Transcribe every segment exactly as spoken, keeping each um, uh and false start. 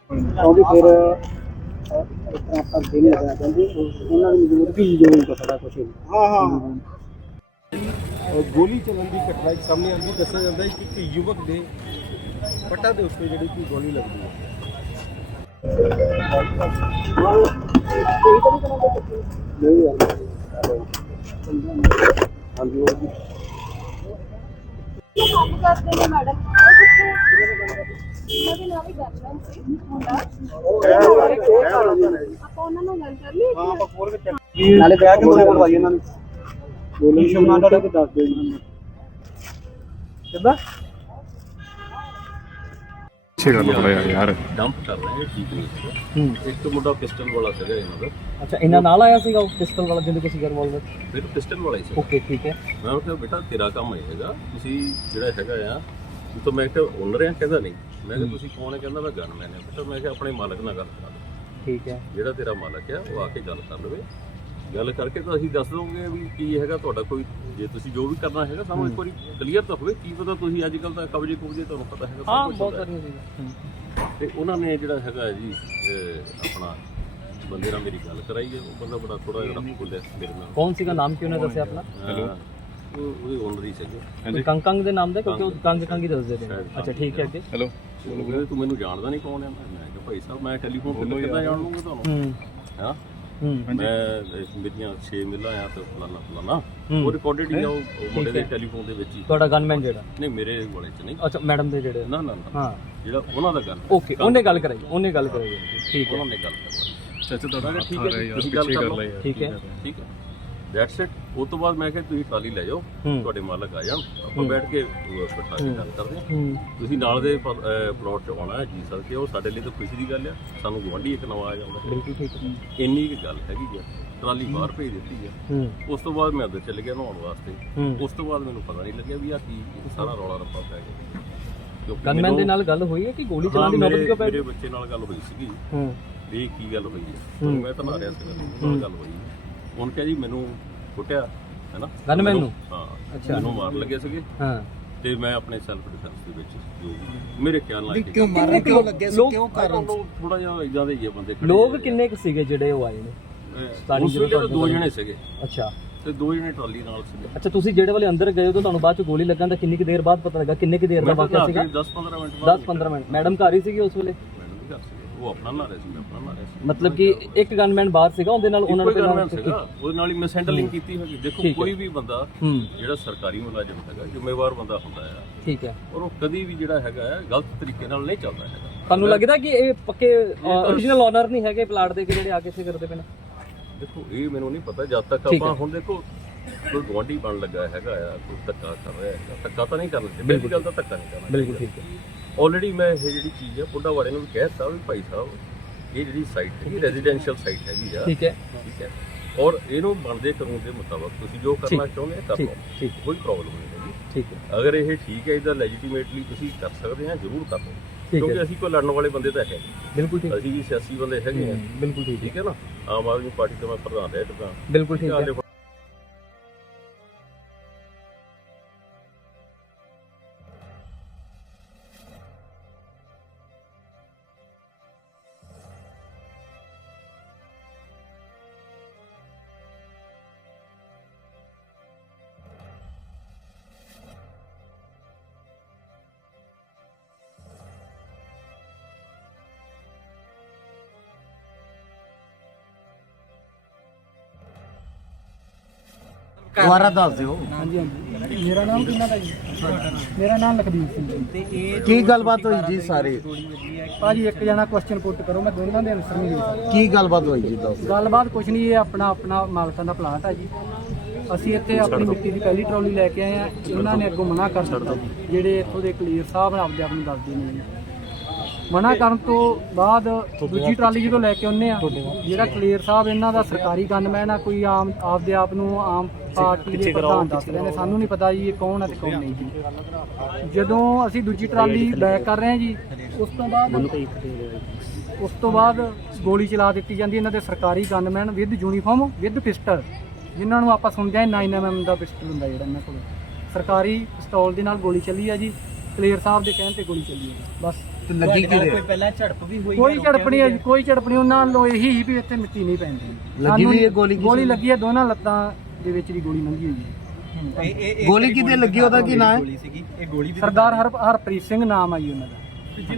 ਕਿਉਂਕਿ ਫਿਰ ਆਪਾਂ ਦੇ ਨਹੀਂ ਸਕਦਾ ਕਹਿੰਦੇ ਉਹਨਾਂ ਦੀ ਮਜ਼ਦੂਰ ਵੀ ਜੋ ਨਹੀਂ ਪਤਾ ਕੁਛ ਹਾਂ ਹਾਂ ਗੋਲੀ ਚੱਲਣ ਦੀ ਘਟਨਾ ਇੱਕ ਸਾਹਮਣੇ ਆਉਂਦੀ ਦੱਸਿਆ ਜਾਂਦਾ ਹੈ ਕਿ ਇੱਕ ਯੁਵਕ ਦੇ ਪੱਟਾਂ ਦੇ ਉੱਤੇ ਜਿਹੜੀ ਕਿ ਗੋਲੀ ਲੱਗਦੀ ਹੈ। ਨਹੀਂ ਯਾਰ ਹਾਂਜੀ ਉਹ ਕੰਮ ਕਰਦੇ ਨੇ ਮੈਡਮ ਉਹ ਕਿੱਥੇ ਉਹਨਾਂ ਦੇ ਨਾਲ ਹੀ ਗੱਲਬਾਤ ਸੀ ਮੁੰਡਾ ਆਪਾਂ ਉਹਨਾਂ ਨੂੰ ਗੱਲ ਕਰ ਲਈ ਹਾਂ ਆਪਾਂ ਕੋਲ ਵਿੱਚ ਨਾਲੇ ਬਹਿ ਕੇ ਦੋਨੇ ਕੋਲ ਆਈ ਇਹਨਾਂ ਨੇ ਬੋਲੀ ਸ਼ਮਾਨ ਦਾ ਕਿ ਦੱਸ ਦਿਓ ਇਹਨਾਂ ਨੂੰ ਕਿੱਦਾਂ ਛੇ ਗੱਲ ਬੜਾ ਯਾਰ ਡੰਪ ਕਰ ਰਹੇ ਠੀਕ ਨਹੀਂ ਹੂੰ ਇੱਕ ਮੁੰਡਾ ਪਿਸਟਲ ਵਾਲਾ ਸੀਗਾ ਇਹਨਾਂ ਦਾ ਅੱਛਾ ਇਹਨਾਂ ਨਾਲ ਆਇਆ ਸੀਗਾ ਉਹ ਪਿਸਟਲ ਵਾਲਾ ਜਿਹਦੇ ਕੋਲ ਸੀਗਾ ਰਿਵਾਲਵਰ ਫਿਰ ਪਿਸਟਲ ਵਾਲਾ ਹੀ ਸੀ ਓਕੇ ਠੀਕ ਹੈ ਮੈਂ ਉਹ ਕਿਹਾ ਬੇਟਾ ਤੇਰਾ ਕੰਮ ਇਹ ਹੈਗਾ ਤੁਸੀਂ ਜਿਹੜਾ ਹੈਗਾ ਆ ਤਾਂ ਮੈਂ ਕਿਹਾ ਓਨਰ ਆ ਕਹਿੰਦਾ ਨਹੀਂ ਮੈਂ ਕਿਹਾ ਤੁਸੀਂ ਕੌਣ ਹੈ ਕਹਿੰਦਾ ਮੈਂ ਗਨਮੈਨ ਹੈ ਬੇਟਾ ਮੈਂ ਕਿਹਾ ਆਪਣੇ ਮਾਲਕ ਨਾਲ ਗੱਲ ਕਰਾ ਲਓ ਠੀਕ ਹੈ ਜਿਹੜਾ ਤੇਰਾ ਮਾਲਕ ਆ ਉਹ ਆ ਕੇ ਗੱਲ ਕਰ ਲਵੇ ਗੱਲ ਕਰਕੇ ਤਾਂ ਅਸੀਂ ਦੱਸ ਦਵਾਂਗੇ ਵੀ ਕੀ ਹੈਗਾ ਤੁਹਾਡਾ ਕੋਈ ਜੇ ਤੁਸੀਂ ਜੋ ਵੀ ਕਰਨਾ ਹੈਗਾ ਸਾਨੂੰ ਇੱਕ ਵਾਰੀ ਕਲੀਅਰ ਤਾਂ ਹੋਵੇ ਕੀ ਪਤਾ ਤੁਸੀਂ ਅੱਜ ਕੱਲ੍ਹ ਤਾਂ ਕਬਜ਼ੇ ਕੁਬਜ਼ੇ ਤੁਹਾਨੂੰ ਪਤਾ ਹੈਗਾ ਹਾਂ ਸਭ ਕੁਛ ਬਹੁਤ ਹੁੰਦਾ ਹੈ। ਸਾਰੀਆਂ ਸੀਗਾ ਤੇ ਉਹਨਾਂ ਨੇ ਜਿਹੜਾ ਹੈਗਾ ਜੀ ਅਹ ਆਪਣਾ ਬੰਦੇ ਨਾਲ ਮੇਰੀ ਗੱਲ ਕਰਾਈ ਹੈ ਉਹ ਬੰਦਾ ਬੜਾ ਥੋੜਾ ਜਿਹੜਾ ਬੋਲਿਆ ਮੇਰੇ ਨਾਲ ਕੌਣ ਸੀਗਾ ਨਾਮ ਕਿਉਂ ਨੇ ਦੱਸਿਆ ਆਪਣਾ ਹੈਲੋ ਉਹ ਉਹਦੇ ਓਨਰ ਹੀ ਸੀਗੇ ਕੰਗ ਕੰਗ ਦੇ ਨਾਮ ਦਾ ਕਿਉਂਕਿ ਉਹ ਕੰਗ ਕੰਗ ਹੀ ਦੱਸਦੇ ਨੇ ਸ਼ਾਇਦ ਅੱਛਾ ਠੀਕ ਹੈ ਅੱਗੇ ਹੈਲੋ ਉਹ ਕਹਿੰਦੇ ਤੂੰ ਮੈਨੂੰ ਜਾਣਦਾ ਨਹੀਂ ਕੌਣ ਹੈ ਮੈਂ ਕਿਹਾ ਭਾਈ ਸਾਹਿਬ ਮੈਂ ਟੈਲੀਫੋਨ ਤੇ ਕਿੱਦਾਂ ਜਾਣ ਲੂੰਗਾ ਤੁਹਾਨੂੰ ਹੂੰ ਹਾਂ ਹੂੰ ਮੈਂ ਇਹ ਮੇਰੀਆਂ ਛੇ ਮਿਲਾਂ ਆ ਤੇ ਫਲਾਣਾ ਫਲਾਣਾ ਉਹ ਰਿਕਾਰਡਡ ਹੀ ਆ ਉਹ ਉਹ ਮੁੰਡੇ ਦੇ ਟੈਲੀਫੋਨ ਦੇ ਵਿੱਚ ਹੀ ਤੁਹਾਡਾ ਗਨਮੈਨ ਜਿਹੜਾ ਨਹੀਂ ਮੇਰੇ ਵਾਲੇ ਚ ਨਹੀਂ ਅੱਛਾ ਮੈਡਮ ਦੇ ਜਿਹੜੇ ਨਾ ਨਾ ਨਾ ਹਾਂ ਜਿਹੜਾ ਉਹਨਾਂ ਦਾ ਗੱਲ ਓਕੇ ਉਹਨੇ ਗੱਲ ਕਰਾਈ ਉਹਨੇ ਗੱਲ ਕਰਾਈ ਠੀਕ ਹੈ ਉਹਨਾਂ ਨੇ ਗੱਲ ਕਰਵਾਈ ਚਾਚਾ ਤੁਹਾਡਾ ਠੀਕ ਹੈ ਜੀ, ਤੁਸੀਂ ਗੱਲ ਕਰ ਲਓ ਠੀਕ ਹੈ ਠੀਕ ਹੈ ਦੈਟਸ ਇਟ ਉਸ ਤੋਂ ਬਾਅਦ ਮੈਂ ਕਿਹਾ ਤੁਸੀਂ ਟਰਾਲੀ ਲੈ ਜਾਓ ਹੂੰ ਤੁਹਾਡੇ ਮਾਲਕ ਆ ਜਾਣ ਆਪਾਂ ਬੈਠ ਕੇ ਬਿਠਾ ਕੇ ਗੱਲ ਕਰਦੇ ਹਾਂ ਹੂੰ ਤੁਸੀਂ ਨਾਲ ਦੇ ਪਲਾਟ 'ਚ ਆਉਣਾ ਹੈ ਜੀ ਸਰ ਕਿ ਉਹ ਸਾਡੇ ਲਈ ਤਾਂ ਖੁਸ਼ੀ ਦੀ ਗੱਲ ਆ ਸਾਨੂੰ ਗੁਆਂਢੀ ਇੱਕ ਨਵਾਂ ਆ ਜਾਂਦਾ ਬਿਲਕੁਲ ਠੀਕ ਹੈ ਇੰਨੀ ਕੁ ਗੱਲ ਹੈਗੀ ਆ ਟਰਾਲੀ ਬਾਹਰ ਭੇਜ ਦਿੱਤੀ ਆ ਹੂੰ ਉਸ ਤੋਂ ਬਾਅਦ ਮੈਂ ਅੰਦਰ ਚਲੇ ਗਿਆ ਨਹਾਉਣ ਵਾਸਤੇ ਹੂੰ ਉਸ ਤੋਂ ਬਾਅਦ ਮੈਨੂੰ ਪਤਾ ਨਹੀਂ ਲੱਗਿਆ ਵੀ ਆ ਕੀ ਇਹ ਸਾਰਾ ਰੌਲਾ ਰੱਪਾ ਪੈ ਗਿਆ ਕਿਉਂਕਿ ਗਨਮੈਨ ਦੇ ਮੈਨੂੰ- ਨਾਲ ਗੱਲ ਹੋਈ ਹੈ ਕਿ ਗੋਲੀ ਹਾਂ, ਚਲਾਉਣ ਦੀ ਨੌਬਤ ਮੇਰੇ ਕਿਉਂ ਪੈ ਮੇਰੇ ਬੱਚੇ ਨਾਲ ਗੱਲ ਹੋਈ ਸੀਗੀ ਹੂੰ ਵੀ ਇਹ ਕੀ ਗੱਲ ਹੋਈ ਹੈ ਮੈਂ ਤਾਂ ਨਾ ਰਿਹਾ ਸੀ ਉਹਨਾਂ ਨਾਲ ਗੱਲ ਹੋਈ ਉਹਨ ਕਿਹਾ ਜੀ ਮੈਨੂੰ ਕੁੱਟਿਆ ਹੈ ਨਾ ਗਨਮੈਨ ਨੂੰ ਹਾਂ ਅੱਛਾ। ਮੈਨੂੰ ਮਾਰ ਲੱਗੇ ਸੀਗੇ ਹਾਂ ਤੇ ਮੈਂ ਆਪਣੇ ਸੈਲਫ ਡਿਫੈਂਸ ਦੇ ਵਿੱਚ ਜੋ ਵੀ ਮੇਰੇ ਖਿਆਲ ਨਾਲ ਕਿਉਂ ਮਾਰਨ ਕਿਉਂ ਲੱਗੇ ਸੀ ਕਿਉਂ ਕਾਰਨ ਥੋੜਾ ਜਿਹਾ ਇਦਾਂ ਦੇ ਹੀ ਆ ਬੰਦੇ ਖੜੇ ਲੋਕ ਜਿਹੜੇ। ਕਿੰਨੇ ਕੁ ਸੀਗੇ ਜਿਹੜੇ ਉਹ ਆਏ ਨੇ ਅਹ, ਉਸ ਵੇਲੇ ਤਾਂ ਦੋ ਜਣੇ ਸੀਗੇ ਅੱਛਾ ਤੇ ਦੋ ਜਣੇ ਟਰਾਲੀ ਨਾਲ ਸੀਗੇ ਅੱਛਾ ਤੁਸੀਂ ਜਿਹੜੇ ਵਾਲੇ ਅੰਦਰ ਗਏ ਹੋ ਤਾਂ ਤੁਹਾਨੂੰ ਬਾਅਦ ਚ ਗੋਲੀ ਲੱਗਣ ਦਾ ਕਿੰਨੀ ਕੁ ਦੇਰ ਬਾਅਦ ਪਤਾ ਲੱਗਾ ਕਿੰਨੇ ਕੁ ਦੇਰ ਦਾ ਵਾਕਿਆ ਸੀਗਾ ਦਸ ਪੰਦਰਾਂ ਮਿੰਟ ਬਾਅਦ ਦਸ ਪੰਦਰਾਂ ਮਿੰਟ ਮੈਡਮ ਘਰ ਹੀ ਸੀਗੀ ਉਸ ਵੇਲੇ ਮੈਨੂੰ ਵੀ ਦੱਸ ਸੀਗੇ ਉਹ ਆਪਣਾ ਨਾ ਰਿਹਾ ਸੀ ਮੈਂ ਆਪਣਾ ਨਾ ਰਿਹਾ ਸੀ ਮਤਲਬ ਕਿ ਇੱਕ ਗਨਮੈਨ ਬਾਹਰ ਸੀਗਾ ਉਹਦੇ ਨਾਲ ਉਹਨਾਂ ਕੋਈ ਨੇ ਗਨਮੈਨ ਸੀਗਾ ਉਹਦੇ ਨਾਲ ਹੀ ਮਿਸਹੈਂਡਲਿੰਗ ਕੀਤੀ ਹੋਈ ਦੇਖੋ ਠੀਕ ਹੈ। ਕੋਈ ਵੀ ਬੰਦਾ ਹੂੰ ਜਿਹੜਾ ਸਰਕਾਰੀ ਮੁਲਾਜ਼ਮ ਹੈਗਾ ਜ਼ਿੰਮੇਵਾਰ ਬੰਦਾ ਹੁੰਦਾ ਹੈ ਠੀਕ ਹੈ ਔਰ ਉਹ ਕਦੀ ਵੀ ਜਿਹੜਾ ਹੈਗਾ ਹੈ ਗਲਤ ਤਰੀਕੇ ਨਾਲ ਨਹੀਂ ਚੱਲਦਾ ਹੈਗਾ ਤੁਹਾਨੂੰ ਲੱਗਦਾ ਕਿ ਇਹ ਪੱਕੇ origignal ਓਨਰ ਨਹੀਂ ਹੈਗੇ ਪਲਾਟ ਦੇ ਕੇ ਜਿਹੜੇ ਆ ਕੇ ਇੱਥੇ ਕਰਦੇ ਪਏ ਨੇ ਦੇਖੋ ਇਹ ਮੈਨੂੰ ਨਹੀਂ ਪਤਾ ਜਦ ਤੱਕ ਆਪਾਂ ਹੁਣ ਦੇਖੋ ਕੋਈ ਗੁਆਂਢੀ ਬਣ ਲੱਗਾ ਹੈਗਾ ਆ ਕੋਈ ਧੱਕਾ ਕਰ ਰਿਹਾ ਹੈਗਾ ਧੱਕਾ ਤਾਂ ਨਹੀਂ ਕਰਨਾ ਚਾਹੀਦਾ ਪਹਿਲੀ ਗੱਲ ਤਾਂ ਧੱਕਾ ਨਹੀਂ ਕਰਨਾ ਬਿਲਕੁਲ ਠੀਕ ਹੈ ਆਲਰੇਡੀ ਮੈਂ ਇਹ ਜਿਹੜੀ ਚੀਜ਼ ਆ ਪੁੱਡਾ ਵਾਲੇ ਨੂੰ ਵੀ ਕਹਿ ਦਿੱਤਾ ਵੀ ਭਾਈ ਸਾਹਿਬ ਇਹ ਜਿਹੜੀ ਸਾਈਟ ਹੈਗੀ ਰੈਜ਼ੀਡੈਂਸ਼ੀਅਲ ਸਾਈਟ ਹੈਗੀ ਆ ਠੀਕ ਹੈ ਠੀਕ ਹੈ ਔਰ ਇਹਨੂੰ ਬਣਦੇ ਕਾਨੂੰਨ ਦੇ ਮੁਤਾਬਕ ਤੁਸੀਂ ਜੋ ਕਰਨਾ ਚਾਹੁੰਦੇ ਆ ਕਰ ਠੀਕ ਲਓ ਠੀਕ ਕੋਈ ਪ੍ਰੋਬਲਮ ਨਹੀਂ ਹੈਗੀ ਠੀਕ ਹੈ ਅਗਰ ਇਹ ਠੀਕ ਹੈ ਇਹਦਾ ਲੈਜੀਟੀਮੇਟਲੀ ਤੁਸੀਂ ਕਰ ਸਕਦੇ ਆ ਜ਼ਰੂਰ ਕਰ ਲਓ ਠੀਕ ਕਿਉਂਕਿ ਹੈ ਅਸੀਂ ਕੋਈ ਲੜਨ ਵਾਲੇ ਬੰਦੇ ਤਾਂ ਹੈ ਬਿਲਕੁਲ ਠੀਕ ਅਸੀਂ ਵੀ ਸਿਆਸੀ ਬੰਦੇ ਹੈਗੇ ਆ ਬਿਲਕੁਲ ਠੀਕ ਠੀਕ ਹੈ ਨਾ ਆਮ ਆਦਮੀ ਪਾਰਟੀ ਤੋਂ ਮੈਂ ਪ੍ਰਧਾਨ ਰਹਿ ਚੁੱਕਾ ਬਿਲਕੁਲ ਠੀਕ ਹੈ ਦੁਬਾਰਾ ਦੱਸ ਦਿਓ ਹਾਂਜੀ ਹਾਂਜੀ ਮੇਰਾ ਨਾਮ ਕਿੰਨਾ ਦਾ ਜੀ ਮੇਰਾ ਨਾਮ ਲਖਬੀਰ ਸਿੰਘ ਜੀ ਤੇ ਇਹ ਕੀ ਗੱਲਬਾਤ ਹੋਈ ਜੀ ਸਾਰੇ ਭਾਜੀ ਇੱਕ ਜਣਾ ਕੁਐਸਚਨ ਪੁੱਟ ਕਰੋ ਮੈਂ ਦੋਨਾਂ ਦੇ ਆਨਸਰ ਨਹੀਂ ਦੇ ਸਕਦਾ ਕੀ ਗੱਲਬਾਤ ਹੋਈ ਜੀ ਦੱਸੋ ਗੱਲਬਾਤ ਕੁਛ ਨਹੀਂ ਇਹ ਆਪਣਾ ਆਪਣਾ ਮਾਲਕਾਂ ਦਾ ਪਲਾਟ ਆ ਜੀ ਅਸੀਂ ਇੱਥੇ ਆਪਣੀ ਮਿੱਟੀ ਦੀ ਪਹਿਲੀ ਟਰਾਲੀ ਲੈ ਕੇ ਆਏ ਆ ਉਹਨਾਂ ਨੇ ਅੱਗੋਂ ਮਨਾ ਕਰ ਦਿੱਤਾ ਜਿਹੜੇ ਇੱਥੋਂ ਦੇ ਕਲੀਅਰ ਸਾਹਿਬ ਨੇ ਆਪਦੇ ਆਪ ਨੂੰ ਦੱਸਦੇ ਨੇ ਜੀ ਮਨਾ ਕਰਨ ਤੋਂ ਬਾਅਦ ਦੂਜੀ ਟਰਾਲੀ ਜਦੋਂ ਲੈ ਕੇ ਆਉਂਦੇ ਆ ਜਿਹੜਾ ਕਲੀਅਰ ਸਾਹਿਬ ਇਹਨਾਂ ਦਾ ਸਰਕਾਰੀ ਗਨਮੈਨ ਆ ਕੋਈ ਆਮ ਆਪਦੇ ਆਪ ਨੂੰ ਆਮ ਪਾਰਟੀ ਦੇ ਪ੍ਰਧਾਨ ਦੱਸਦੇ ਨੇ ਸਾਨੂੰ ਨਹੀਂ ਪਤਾ ਜੀ ਇਹ ਕੌਣ ਹੈ ਤੇ ਕੌਣ ਨਹੀਂ ਜੀ ਜਦੋਂ ਅਸੀਂ ਦੂਜੀ ਟਰਾਲੀ ਬੈਕ ਕਰ ਰਹੇ ਹਾਂ ਜੀ ਉਸ ਤੋਂ ਬਾਅਦ ਉਸ ਤੋਂ ਬਾਅਦ ਗੋਲੀ ਚਲਾ ਦਿੱਤੀ ਜਾਂਦੀ ਇਹਨਾਂ ਦੇ ਸਰਕਾਰੀ gunman with uniform with pistol ਜਿਨ੍ਹਾਂ ਨੂੰ ਆਪਾਂ ਸੁਣਦੇ ਹਾਂ ਨਾਈਨ ਐਮ ਐਮ ਦਾ ਪਿਸਟਲ ਹੁੰਦਾ ਜਿਹੜਾ ਇਹਨਾਂ ਕੋਲ ਸਰਕਾਰੀ ਪਿਸਤੌਲ ਦੇ ਨਾਲ ਗੋਲੀ ਚੱਲੀ ਆ ਜੀ ਕਲੀਅਰ ਸਾਹਿਬ ਦੇ ਕਹਿਣ ਤੇ ਗੋਲੀ ਚੱਲੀ ਆ ਬਸ ਲੱਗੀ ਕਿਹਦੇ ਕੋਈ ਪਹਿਲਾਂ ਝੜਪ ਵੀ ਹੋਈ ਕੋਈ ਝੜਪ ਨਹੀਂ ਹੈ ਜੀ, ਕੋਈ ਝੜਪ ਨਹੀਂ। ਉਹਨਾਂ ਨੂੰ ਇਹੀ ਸੀ ਵੀ ਇੱਥੇ ਮਿੱਟੀ ਨਹੀਂ ਪੈਂਦੀ। ਲੱਗੀ ਵੀ ਇਹ ਗੋਲੀ ਗੋਲੀ ਲੱਗੀ ਹੈ, ਦੋਨਾਂ ਲੱਤਾਂ ਦੇ ਵਿੱਚ ਦੀ ਗੋਲੀ ਲੰਘੀ ਹੋਈ ਹੈ। ਗੋਲੀ ਕਿਤੇ ਲੱਗੀ, ਉਹਦਾ ਕੀ ਨਾਮ ਹੈ? ਇਹ ਗੋਲੀ ਸਰਦਾਰ ਹਰ ਹਰਪ੍ਰੀਤ ਸਿੰਘ ਨਾਮ ਆ ਜੀ ਉਹਨਾਂ ਦਾ।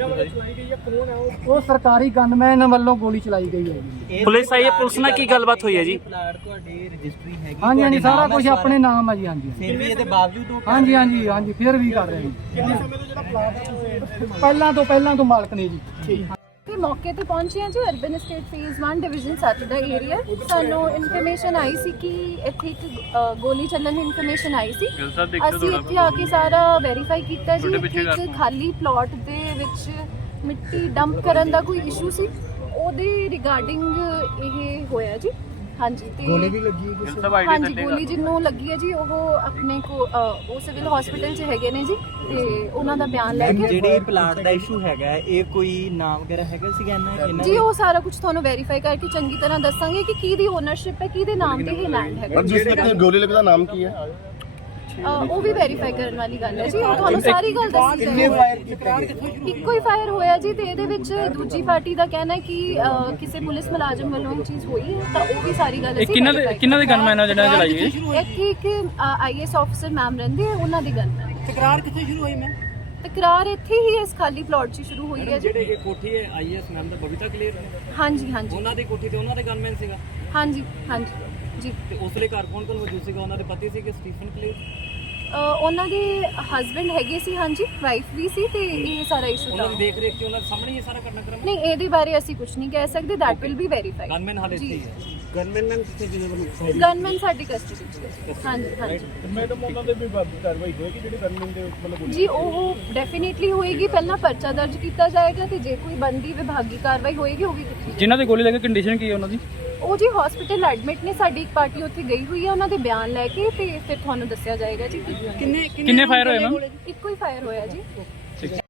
ਉਹ ਸਰਕਾਰੀ ਗਨਮੈਨ ਵੱਲੋਂ ਗੋਲੀ ਚਲਾਈ ਗਈ ਹੈ ਜੀ। ਪੁਲਿਸ ਆਈ ਹੈ, ਪੁਲਿਸ ਨਾਲ ਕੀ ਗੱਲਬਾਤ ਹੋਈ ਹੈ ਜੀ? ਪਲਾਟ ਤੁਹਾਡੀ ਰਜਿਸਟਰੀ ਹੈਗੀ? ਹਾਂਜੀ ਹਾਂਜੀ, ਸਾਰਾ ਕੁਝ ਆਪਣੇ ਨਾਮ ਆ ਜੀ। ਹਾਂਜੀ ਫਿਰ ਵੀ ਇਹਦੇ ਬਾਵਜੂਦ ਉਹ ਹਾਂਜੀ ਹਾਂਜੀ ਹਾਂਜੀ, ਫਿਰ ਵੀ ਕਰ ਰਹੇ ਜੀ। ਕਿੰਨੇ ਸਮੇਂ ਤੋਂ ਜਿਹੜਾ ਪਲਾਟ ਪਹਿਲਾਂ ਤੋਂ ਪਹਿਲਾਂ ਤੋਂ ਮਾਲਕ ਨੇ ਜੀ। ਤੇ ਮੌਕੇ ਤੇ ਪਹੁੰਚੇ ਹਾਂ ਜੀ, urban estate phase one division ਸੱਤ ਦਾ ਏਰੀਆ। ਸਾਨੂੰ ਇਨਫੋਰਮੇਸ਼ਨ ਆਈ ਸੀ ਕਿ ਇੱਥੇ ਇੱਕ ਅ, ਗੋਲੀ ਚੱਲਣ ਦੀ ਇਨਫੋਰਮੇਸ਼ਨ ਆਈ ਸੀ। ਅਸੀਂ ਇੱਥੇ ਆ ਕੇ ਸਾਰਾ ਵੈਰੀਫਾਈ ਕੀਤਾ ਜੀ। ਇੱਥੇ ਇੱਕ ਖਾਲੀ ਪਲਾਟ ਦੇ ਵਿੱਚ ਮਿੱਟੀ ਡੰਪ ਕਰਨ ਦਾ ਕੋਈ ਇਸ਼ੂ ਸੀ, ਉਹਦੇ ਰਿਗਾਰਡਿੰਗ ਇਹ ਹੋਇਆ ਜੀ। ਹਾਂਜੀ ਤੇ ਗੋਲੀ ਵੀ ਲੱਗੀ ਹੈ ਕਿਸੇ? ਹਾਂਜੀ, ਗੋਲੀ ਜਿਹਨੂੰ ਲੱਗੀ ਹੈ ਜੀ ਉਹ ਆਪਣੇ ਕੋ ਅ, ਉਹ ਸਿਵਲ ਹਸਪੀਟਲ 'ਚ ਹੈਗੇ ਨੇ ਜੀ, ਤੇ ਉਹਨਾਂ ਦਾ ਬਿਆਨ ਲੈ ਕੇ ਜਿਹੜੇ ਪਲਾਟ ਦਾ ਇਸ਼ੂ ਹੈਗਾ ਇਹ ਕੋਈ ਨਾਮ ਵਗੈਰਾ ਹੈਗਾ ਸੀਗਾ ਇਹਨਾਂ ਇਹਨਾਂ ਜੀ ਉਹ ਸਾਰਾ ਕੁਝ ਤੁਹਾਨੂੰ ਵੈਰੀਫਾਈ ਕਰਕੇ ਚੰਗੀ ਤਰ੍ਹਾਂ ਦੱਸਾਂਗੇ ਕਿ ਕਿਹਦੀ ਓਨਰਸ਼ਿਪ ਹੈ, ਕਿਹਦੇ ਨਾਮ ਤੇ ਇਹ ਲੈਂਡ ਹੈਗਾ। ਜਿਸ ਤੇ ਗੋਲੀ ਲੱਗੀ ਦਾ ਨਾਮ ਕੀ ਹੈ? ਅ, ਉਹ ਵੀ ਵੈਰੀਫਾਈ ਕਰਨ ਵਾਲੀ ਗੱਲ ਹੈ ਜੀ, ਉਹ ਤੁਹਾਨੂੰ ਸਾਰੀ ਗੱਲ ਦੱਸੀ ਜਾਏਗੀ। ਇੱਕੋ ਹੀ ਫਾਇਰ ਹੋਇਆ ਜੀ, ਤੇ ਇਹਦੇ ਵਿੱਚ ਦੂਜੀ ਪਾਰਟੀ ਦਾ ਕਹਿਣਾ ਹੈ ਕਿ ਅ, ਕਿਸੇ ਪੁਲਿਸ ਮੁਲਾਜ਼ਮ ਵੱਲੋਂ ਇਹ ਚੀਜ਼ ਹੋਈ ਹੈ, ਤਾਂ ਉਹ ਵੀ ਸਾਰੀ ਗੱਲ ਅਸੀਂ ਕਿੰਨਾ ਦੇ ਕਿੰਨਾ ਦੇ ਗਨਮੈਨ ਆ ਜਿਹੜਾ ਚਲਾਈ ਗਈ? ਇੱਥੇ ਇੱਕ ਆਈਐਸ ਆਫੀਸਰ ਮੈਮ ਰਹਿੰਦੇ ਆ, ਉਹਨਾਂ ਦੀ ਗੱਲ ਹੈ। ਤਕਰਾਰ ਕਿੱਥੇ ਸ਼ੁਰੂ ਹੋਈ ਮੈਂ? ਤਕਰਾਰ ਇੱਥੇ ਹੀ ਇਸ ਖਾਲੀ ਪਲਾਟ 'ਚ ਸ਼ੁਰੂ ਹੋਈ ਹੈ ਜੀ। ਜਿਹੜੇ ਇਹ ਕੋਠੀ ਹੈ ਆਈਐਸ ਮੈਮ ਦਾ ਬਬੀਤਾ ਕਲੀਅਰ, ਹਾਂਜੀ ਹਾਂਜੀ ਉਹਨਾਂ ਦੀ ਕੋਠੀ ਤੇ ਉਹਨਾਂ ਦੇ ਗਨਮੈਨ ਸੀਗਾ। ਹਾਂਜੀ ਹਾਂਜੀ ਜੀ। ਤੇ ਉਸਲੇ ਘਰ ਕੌਣ ਕੌਣ ਮੌਜੂਦ ਸੀਗਾ? ਉਹਨਾਂ ਦੇ ਪਤੀ ਸੀਗੇ ਸਟੀਫਨ ਕਲੀਅਰ, ਅ, ਉਹਨਾਂ ਦੇ ਹਸਬੈਂਡ ਹੈਗੇ ਸੀ, ਹਾਂਜੀ ਵਾਈਫ ਵੀ ਸੀ, ਤੇ ਇਹ ਸਾਰਾ ਇਸ਼ੂ ਉਹਨਾਂ ਤਾਂ ਦੀ ਦੇਖ ਰੇਖ ਤੇ ਉਹਨਾਂ ਦੇ ਸਾਹਮਣੇ ਇਹ ਸਾਰਾ ਘਟਨਾਕ੍ਰਮ। ਨਹੀਂ, ਇਹਦੇ ਬਾਰੇ ਅਸੀਂ ਕੁਝ ਨਹੀਂ ਕਹਿ ਸਕਦੇ, that will be verified. Gunman ਹਾਲੇ ਇੱਥੇ ਹੀ ਹੈ। ਗਨਮੈਨ ਮੈਮ ਕਿੱਥੇ ਜਿਹਦੇ ਵੱਲੋਂ ਗਨਮੈਨ ਸਾਡੀ ਕਸਟਡੀ 'ਚ ਹੈ। ਹਾਂਜੀ ਹਾਂਜੀ ਮੈਡਮ ਉਹਨਾਂ ਦੇ ਵੀ ਕਾਰਵਾਈ ਹੋਏਗੀ ਜਿਹੜੇ ਗਨਮੈਨ ਦੇ ਮਤਲਬ ਜੀ, ਉਹ ਡੈਫੀਨੇਟਲੀ ਹੋਏਗੀ। ਪਹਿਲਾਂ ਪਰਚਾ ਦਰਜ ਕੀਤਾ ਜਾਏਗਾ, ਤੇ ਜੇ ਕੋਈ ਬੰਦੀ ਵਿਭਾਗੀ ਕਾਰਵਾਈ ਹੋਏਗੀ ਉਹ ਵੀ ਕੀਤੀ ਜਿਨ੍ਹਾਂ ਦੀ ਗੋਲੀ ਲੱਗੀ ਕੰਡੀਸ਼ਨ ਕੀ ਹੈ ਉਹਨਾਂ ਦੀ? ਉਹ ਜੀ ਹਸਪੀਟਲ ਐਡਮਿਟ ਨੇ। ਸਾਡੀ ਇੱਕ ਪਾਰਟੀ ਉੱਥੇ ਗਈ ਹੋਈ ਹੈ, ਉਹਨਾਂ ਦੇ ਬਿਆਨ ਲੈ ਕੇ ਤੇ ਫਿਰ ਤੁਹਾਨੂੰ ਦੱਸਿਆ ਜਾਏਗਾ ਜੀ। ਕਿੰਨੇ ਫਾਇਰ ਹੋਏ ਮੈਮ? ਇੱਕੋ ਹੀ ਫਾਇਰ ਹੋਇਆ ਜੀ।